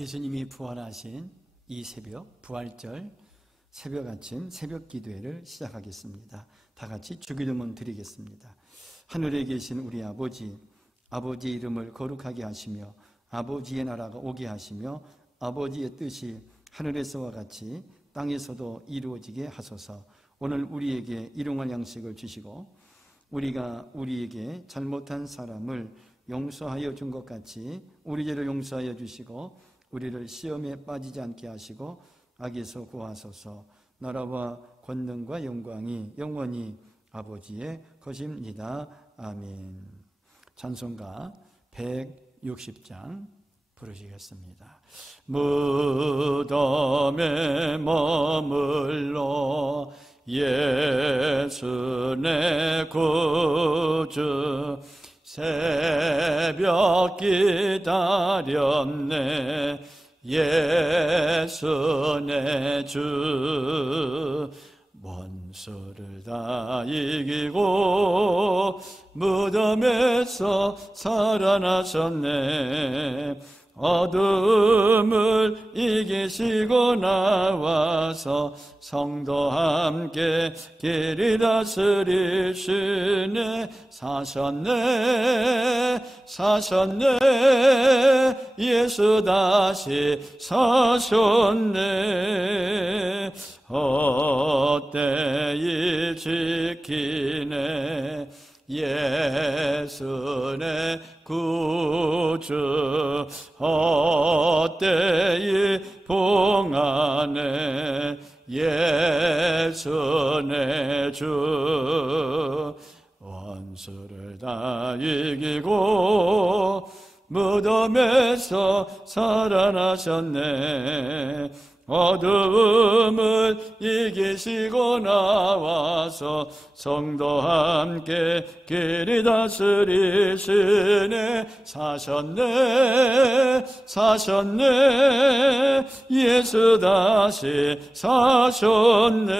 예수님이 부활하신 이 새벽, 부활절 새벽 아침 새벽 기도회를 시작하겠습니다. 다 같이 주기도문 드리겠습니다. 하늘에 계신 우리 아버지, 아버지의 이름을 거룩하게 하시며 아버지의 나라가 오게 하시며 아버지의 뜻이 하늘에서와 같이 땅에서도 이루어지게 하소서. 오늘 우리에게 일용할 양식을 주시고 우리가 우리에게 잘못한 사람을 용서하여 준 것 같이 우리 죄를 용서하여 주시고 우리를 시험에 빠지지 않게 하시고 악에서 구하소서. 나라와 권능과 영광이 영원히 아버지의 것입니다. 아멘. 찬송가 160장 부르시겠습니다. 무덤에 머물러 예수 내 구주 새벽 기다렸네. 예수 내 주 원수를 다 이기고 무덤에서 살아나셨네. 어둠을 이기시고 나와서 성도 함께 길이 다스리시네. 사셨네 예수 다시 사셨네. 헛되이 지키네. 예수 내 구주 헛되이 봉하네. 예수 내 주 원수를 다 이기고 무덤에서 살아나셨네. 어둠을 이기시고 나와서 성도 함께 길이 다스리시네. 사셨네 예수 다시 사셨네.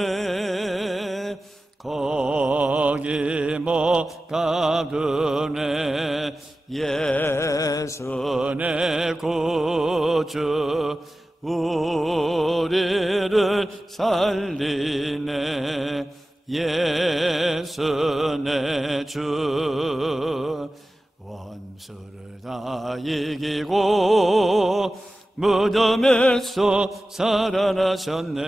거기 못 가두네. 예수 내 구주 우리를 살리네. 예수 내 주 원수를 다 이기고 무덤에서 살아나셨네.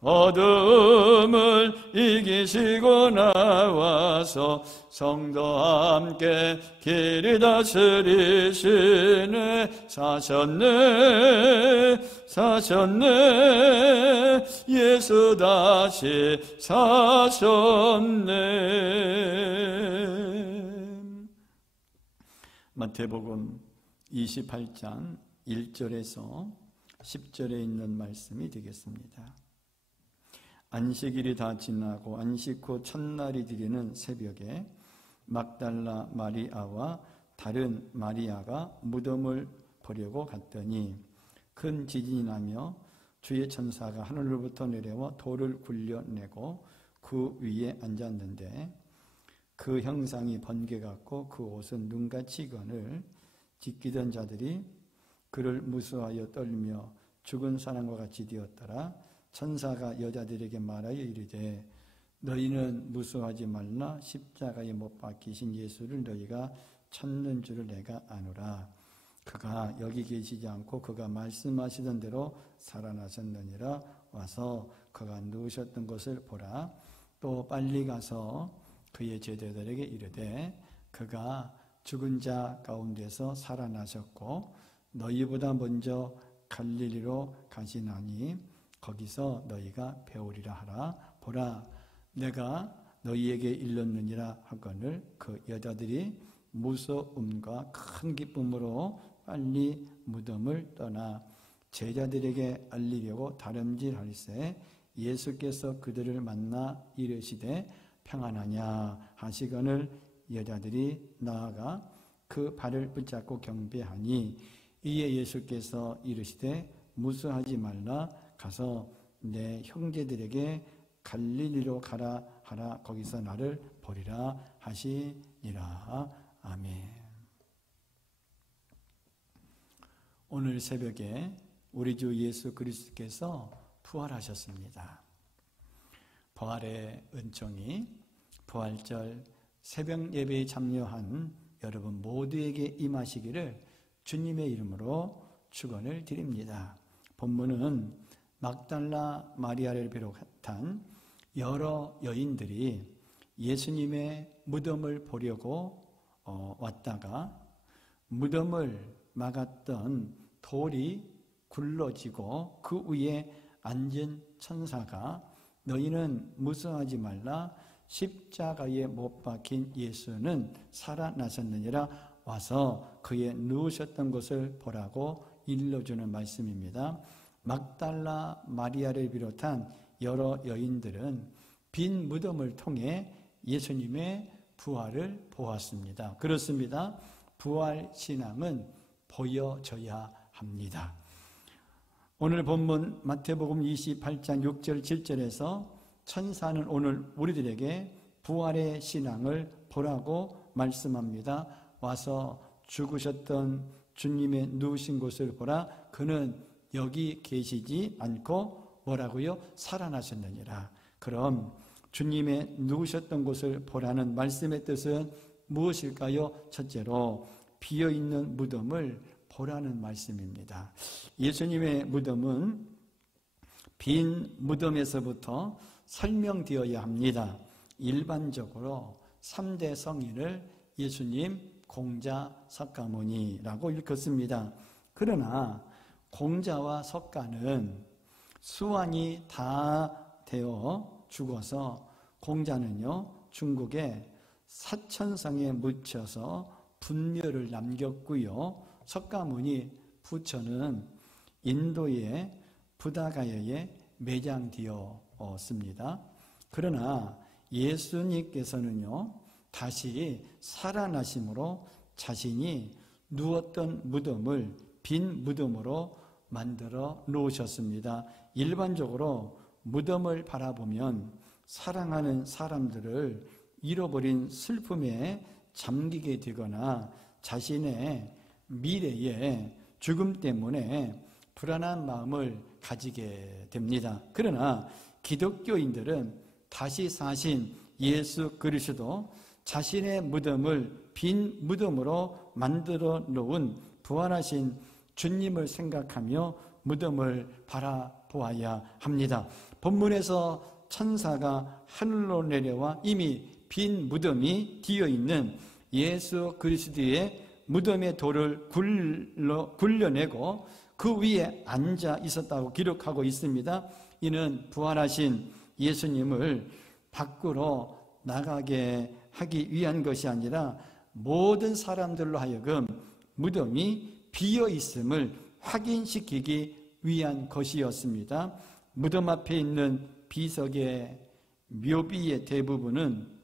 어둠을 이기시고 나와서 성도 함께 길이 다스리시네. 사셨네 예수 다시 사셨네. 마태복음 28장 1절에서 10절에 있는 말씀이 되겠습니다. 안식일이 다 지나고 안식 후 첫날이 되리는 새벽에 막달라 마리아와 다른 마리아가 무덤을 보려고 갔더니 큰 지진이 나며 주의 천사가 하늘로부터 내려와 돌을 굴려내고 그 위에 앉았는데 그 형상이 번개 같고 그 옷은 눈같이 익은을 지키던 자들이 그를 무수하여 떨며 죽은 사람과 같이 되었더라. 천사가 여자들에게 말하여 이르되 너희는 무수하지 말라. 십자가에 못 박히신 예수를 너희가 찾는 줄을 내가 아노라. 그가 여기 계시지 않고 그가 말씀하시던 대로 살아나셨느니라. 와서 그가 누우셨던 것을 보라. 또 빨리 가서 그의 제자들에게 이르되 그가 죽은 자 가운데서 살아나셨고 너희보다 먼저 갈릴리로 가시나니 거기서 너희가 배우리라 하라. 보라 내가 너희에게 일렀느니라 하거늘 그 여자들이 무서움과 큰 기쁨으로 빨리 무덤을 떠나 제자들에게 알리려고 다름질할세. 예수께서 그들을 만나 이르시되 평안하냐 하시거늘 여자들이 나아가 그 발을 붙잡고 경배하니 이에 예수께서 이르시되 무수하지 말라. 가서 내 형제들에게 갈릴리로 가라 하라. 거기서 나를 보리라 하시니라. 아멘. 오늘 새벽에 우리 주 예수 그리스도께서 부활하셨습니다. 부활의 은총이 부활절 새벽 예배에 참여한 여러분 모두에게 임하시기를 주님의 이름으로 축원을 드립니다. 본문은 막달라 마리아를 비롯한 여러 여인들이 예수님의 무덤을 보려고 왔다가 무덤을 막았던 돌이 굴러지고 그 위에 앉은 천사가 너희는 무서워하지 말라, 십자가에 못 박힌 예수는 살아나셨느니라, 와서 그의 누우셨던 곳을 보라고 일러주는 말씀입니다. 막달라 마리아를 비롯한 여러 여인들은 빈 무덤을 통해 예수님의 부활을 보았습니다. 그렇습니다. 부활 신앙은 보여져야 합니다. 오늘 본문 마태복음 28장 6절 7절에서 천사는 오늘 우리들에게 부활의 신앙을 보라고 말씀합니다. 와서 죽으셨던 주님의 누우신 곳을 보라. 그는 여기 계시지 않고 뭐라고요? 살아나셨느니라. 그럼 주님의 누우셨던 곳을 보라는 말씀의 뜻은 무엇일까요? 첫째로 비어있는 무덤을 보라는 말씀입니다. 예수님의 무덤은 빈 무덤에서부터 설명되어야 합니다. 일반적으로 3대 성인을 예수님 공자, 석가모니라고 일컫습니다. 그러나 공자와 석가는 수완이 다 되어 죽어서 공자는요 중국의 사천성에 묻혀서 분묘를 남겼고요, 석가모니 부처는 인도의 부다가야에 매장되었습니다. 그러나 예수님께서는요 다시 살아나심으로 자신이 누웠던 무덤을 빈 무덤으로 만들어 놓으셨습니다. 일반적으로 무덤을 바라보면 사랑하는 사람들을 잃어버린 슬픔에 잠기게 되거나 자신의 미래에 죽음 때문에 불안한 마음을 가지게 됩니다. 그러나 기독교인들은 다시 사신 예수 그리스도 자신의 무덤을 빈 무덤으로 만들어 놓은 부활하신 주님을 생각하며 무덤을 바라보아야 합니다. 본문에서 천사가 하늘로 내려와 이미 빈 무덤이 뒤어있는 예수 그리스도의 무덤의 돌을 굴려내고 그 위에 앉아 있었다고 기록하고 있습니다. 이는 부활하신 예수님을 밖으로 나가게 하기 위한 것이 아니라 모든 사람들로 하여금 무덤이 비어 있음을 확인시키기 위한 것이었습니다. 무덤 앞에 있는 비석의 묘비의 대부분은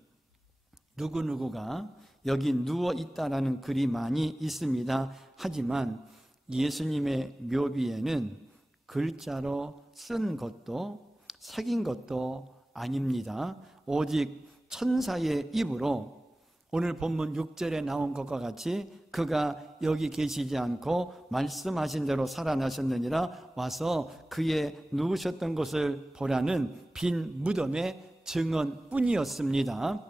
누구누구가 여기 누워 있다라는 글이 많이 있습니다. 하지만 예수님의 묘비에는 글자로 쓴 것도 새긴 것도 아닙니다. 오직 천사의 입으로 오늘 본문 6절에 나온 것과 같이 그가 여기 계시지 않고 말씀하신 대로 살아나셨느니라, 와서 그의 누우셨던 곳을 보라는 빈 무덤의 증언뿐이었습니다.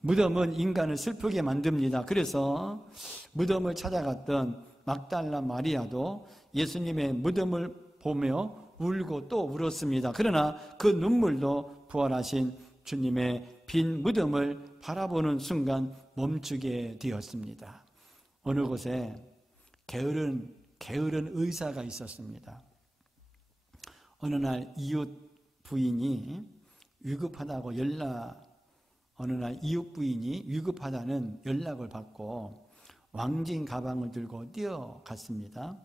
무덤은 인간을 슬프게 만듭니다. 그래서 무덤을 찾아갔던 막달라 마리아도 예수님의 무덤을 보며 울고 또 울었습니다. 그러나 그 눈물도 부활하신 주님의 빈 무덤을 바라보는 순간 멈추게 되었습니다. 어느 곳에 게으른 의사가 있었습니다. 어느 날 이웃 부인이 위급하다고 위급하다는 연락을 받고 왕진 가방을 들고 뛰어갔습니다.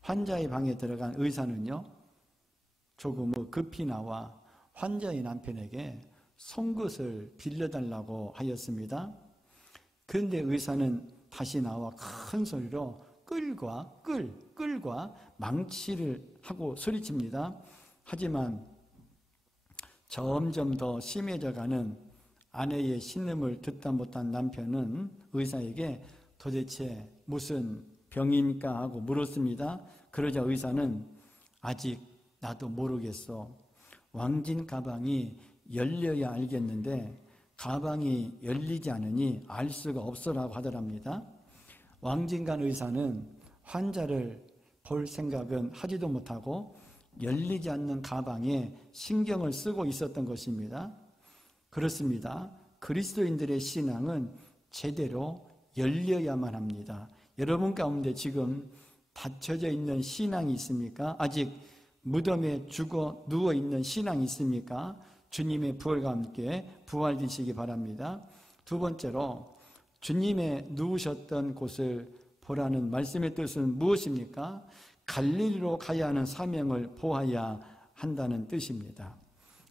환자의 방에 들어간 의사는요 조금 급히 나와 환자의 남편에게 송곳을 빌려달라고 하였습니다. 그런데 의사는 다시 나와 큰 소리로 끌과 망치를 하고 소리칩니다. 하지만 점점 더 심해져가는 아내의 신음을 듣다 못한 남편은 의사에게 도대체 무슨 병입니까? 하고 물었습니다. 그러자 의사는 아직 나도 모르겠어. 왕진 가방이 열려야 알겠는데 가방이 열리지 않으니 알 수가 없어라고 하더랍니다. 왕진간 의사는 환자를 볼 생각은 하지도 못하고 열리지 않는 가방에 신경을 쓰고 있었던 것입니다. 그렇습니다. 그리스도인들의 신앙은 제대로 열려야만 합니다. 여러분 가운데 지금 닫혀져 있는 신앙이 있습니까? 아직 무덤에 죽어 누워있는 신앙이 있습니까? 주님의 부활과 함께 부활되시기 바랍니다. 두 번째로 주님의 누우셨던 곳을 보라는 말씀의 뜻은 무엇입니까? 갈릴리로 가야 하는 사명을 보아야 한다는 뜻입니다.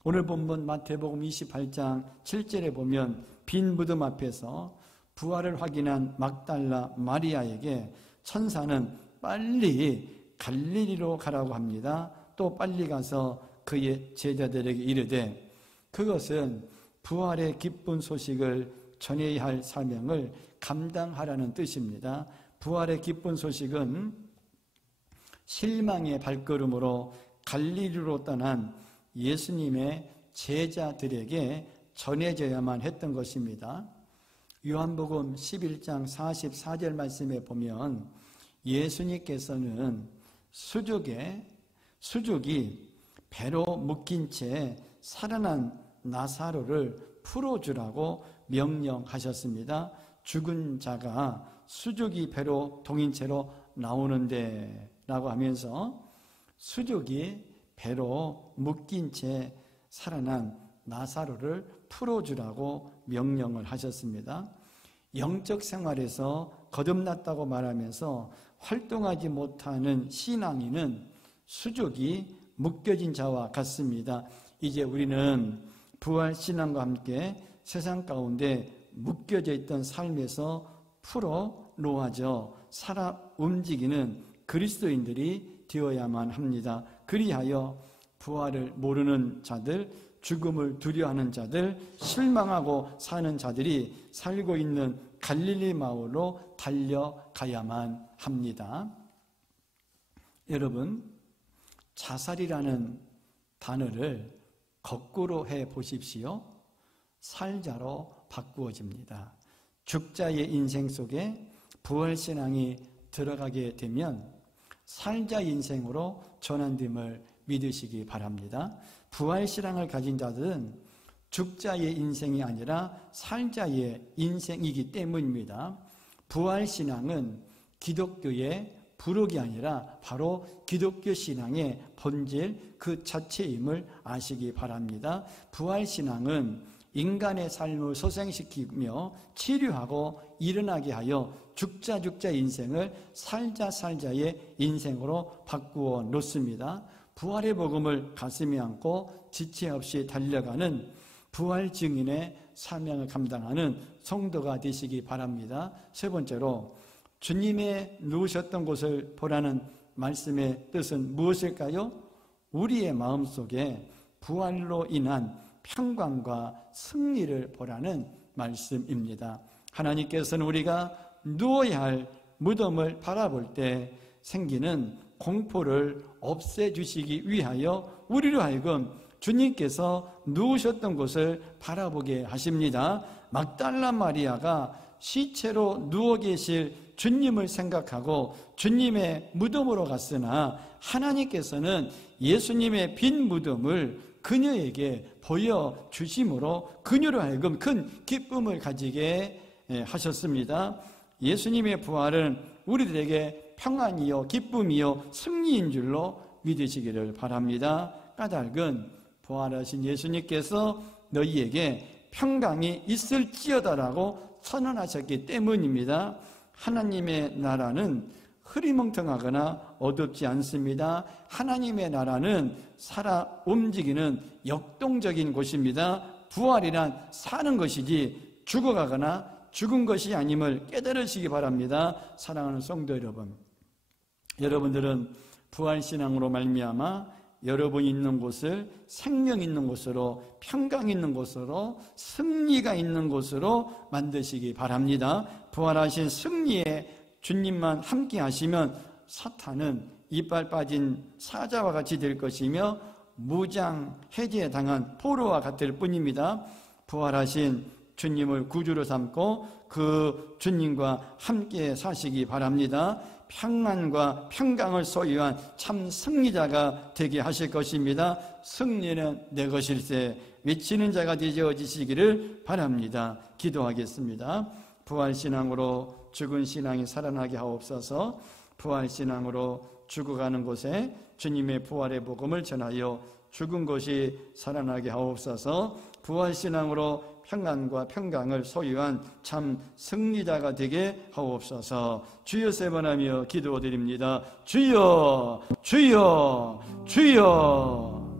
오늘 본문 마태복음 28장 7절에 보면 빈 무덤 앞에서 부활을 확인한 막달라 마리아에게 천사는 빨리 갈릴리로 가라고 합니다. 또 빨리 가서 그의 제자들에게 이르되 그것은 부활의 기쁜 소식을 전해야 할 사명을 감당하라는 뜻입니다. 부활의 기쁜 소식은 실망의 발걸음으로 갈릴리로 떠난 예수님의 제자들에게 전해져야만 했던 것입니다. 요한복음 11장 44절 말씀에 보면 예수님께서는 수족이 배로 묶인 채 살아난 나사로를 풀어주라고 명령하셨습니다. 죽은 자가 수족이 배로 동인 채로 나오는데 라고 하면서 수족이 배로 묶인 채 살아난 나사로를 풀어주라고 명령을 하셨습니다. 영적 생활에서 거듭났다고 말하면서 활동하지 못하는 신앙인은 수족이 묶여진 자와 같습니다. 이제 우리는 부활신앙과 함께 세상 가운데 묶여져 있던 삶에서 풀어 놓아져 살아 움직이는 그리스도인들이 되어야만 합니다. 그리하여 부활을 모르는 자들, 죽음을 두려워하는 자들, 실망하고 사는 자들이 살고 있는 갈릴리 마을로 달려가야만 합니다. 여러분, 자살이라는 단어를 거꾸로 해 보십시오. 살자로 바꾸어집니다. 죽자의 인생 속에 부활신앙이 들어가게 되면 살자 인생으로 전환됨을 믿으시기 바랍니다. 부활신앙을 가진 자들은 죽자의 인생이 아니라 살자의 인생이기 때문입니다. 부활신앙은 기독교의 부록이 아니라 바로 기독교 신앙의 본질 그 자체임을 아시기 바랍니다. 부활신앙은 인간의 삶을 소생시키며 치료하고 일어나게 하여 죽자 인생을 살자의 인생으로 바꾸어 놓습니다. 부활의 복음을 가슴에 안고 지체 없이 달려가는 부활 증인의 사명을 감당하는 성도가 되시기 바랍니다. 세 번째로 주님의 누우셨던 곳을 보라는 말씀의 뜻은 무엇일까요? 우리의 마음속에 부활로 인한 평강과 승리를 보라는 말씀입니다. 하나님께서는 우리가 누워야 할 무덤을 바라볼 때 생기는 공포를 없애주시기 위하여 우리로 하여금 주님께서 누우셨던 곳을 바라보게 하십니다. 막달라 마리아가 시체로 누워 계실 주님을 생각하고 주님의 무덤으로 갔으나 하나님께서는 예수님의 빈 무덤을 그녀에게 보여주심으로 그녀로 하여금 큰 기쁨을 가지게 하셨습니다. 예수님의 부활은 우리들에게 평안이요 기쁨이요 승리인 줄로 믿으시기를 바랍니다. 까닭은 부활하신 예수님께서 너희에게 평강이 있을지어다라고 선언하셨기 때문입니다. 하나님의 나라는 흐리멍텅하거나 어둡지 않습니다. 하나님의 나라는 살아 움직이는 역동적인 곳입니다. 부활이란 사는 것이지 죽어가거나 죽은 것이 아님을 깨달으시기 바랍니다. 사랑하는 성도 여러분, 여러분들은 부활신앙으로 말미암아 여러분이 있는 곳을 생명 있는 곳으로, 평강 있는 곳으로, 승리가 있는 곳으로 만드시기 바랍니다. 부활하신 승리의 주님만 함께 하시면 사탄은 이빨 빠진 사자와 같이 될 것이며 무장 해제당한 포로와 같을 뿐입니다. 부활하신 주님을 구주로 삼고 그 주님과 함께 사시기 바랍니다. 평안과 평강을 소유한 참 승리자가 되게 하실 것입니다. 승리는 내 것일세 외치는 자가 되어지시기를 바랍니다. 기도하겠습니다. 부활신앙으로 죽은 신앙이 살아나게 하옵소서. 부활신앙으로 죽어가는 곳에 주님의 부활의 복음을 전하여 죽은 것이 살아나게 하옵소서. 부활신앙으로 평안과 평강을 소유한 참 승리자가 되게 하옵소서. 주여 세 번 하며 기도드립니다. 주여 주여 주여.